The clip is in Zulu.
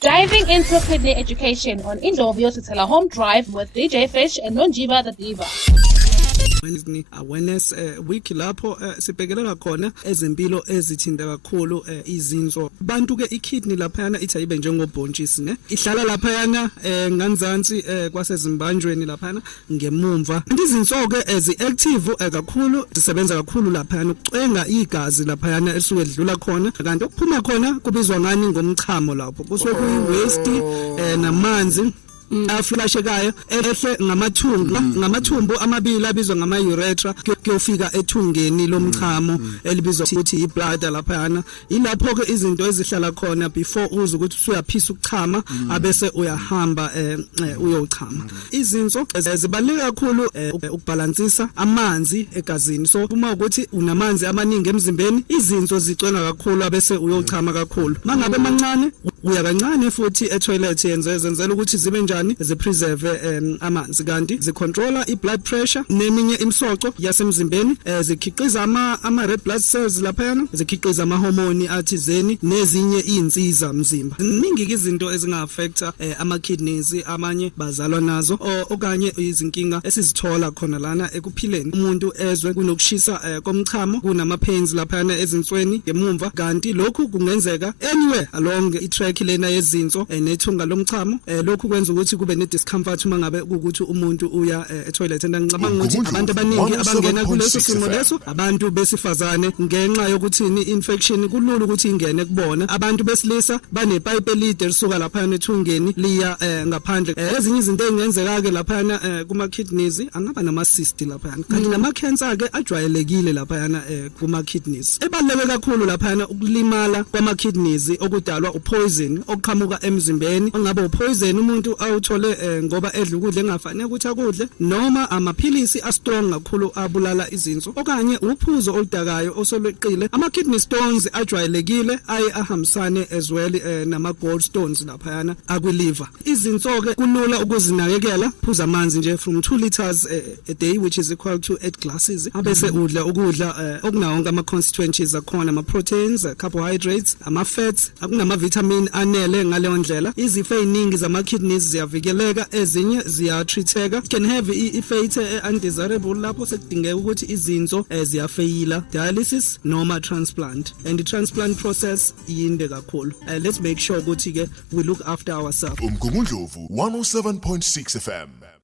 Diving into kidney education on Indlovio to Tell a Home Drive with DJ Fish and Nonjiba the Diva. Awareness week lapho sibhekelela khona ezempilo ezithinta kakhulu izinso bantu ke ikidney laphana ithi ayibe njengobhontshisi ne ihlala laphana nganzansi kwaseZimbanjweni laphana ngemumva izinso ke ezi-active kakhulu zisebenza kakhulu laphana ukucwenga igazi laphana esuke edlula khona kanti okuphuma khona kubizwa ngani ngomchamo lapho kusuke kuyi-waste namanzi aflashekayo ehle ngamathumbu amabili abizwa ngama-urethra kuyofika ethungeni lomchamo elibizwa ukuthi i-bladder laphana ilapho ke izinto ezihlala khona before uze ukuthi usuyaphisa ukuchama abese uyahamba uyochama izinso zibaluleke kakhulu ukubalansisa amanzi egazini so uma ukuthi unamanzi amaningi emzimbeni izinso zicwenga kakhulu abese uyochama kakhulu mangabe mancane uya kancane futhi etoilet yenzela ukuthi zibe njani zipreserve amanzi kanti zicontrola i-blood pressure neminye imisoco yasemzimbeni zikhiqiza ama red blood cells laphana zikhiqiza ama hormone athizeni nezinye izinsiza mzimba ziningi izinto ezinga-affecta ama kidneys amanye bazalwa nazo okanye izinkinga esizithola khona lana ekuphileni umuntu ezwe kunokushisa komchamo kunama pains laphana ezinsweni ngemumva kanti lokhu kungenzeka anywhere along i-track lena yezinso nethunga lomchamo lokhu kwenza ukuthi kube ne-discomfort uma ngabe ukuthi umuntu uya etoilet and ngicabanga ukuthi abantu abaningi abangena kuleso simo leso abantu besifazane ngenxa yokuthi infection kulula ukuthi ingene kubona abantu besilisa banepipe elide lisuka laphana ethungeni liya ngaphandle ezinye izinto ezingenzeka ke laphana kuma kidneys angaba nama cyst laphana kanti nama cancer ke ajwayelekile laphana kuma kidneys ebaluleke kakhulu laphana ukulimala kwama kidneys okudalwa upoison oqhamuka emzimbeni ongabe upoison umuntu awuthole ngoba edla ukudla engafanele ukuthi akudle noma amaphilisi astrong kakhulu abulala izinso okanye uphuzo oludakayo osoluqile ama kidney stones ajwayelekile aye ahambisane as well nama gallstones laphana akwiliver izinso ke kulula ukuzinakekela phuza amanzi nje from 2 liters a day which is equal to 8 glasses abese udla ukudla okunawo ama constituencies akhona ama proteins carbohydrates ama fats akunama vitamin anele ngaleyo ndlela izifo eziningi zama kidneys ziyavikeleka ezinye ziyatreateka can have i-effect undesirable lapho sekudingeka ukuthi izinso ziyafeyila dialysis noma transplant and the transplant process yinde kakhulu let's make sure ukuthi ke we look after ourselves Umgungundlovu 107.6 FM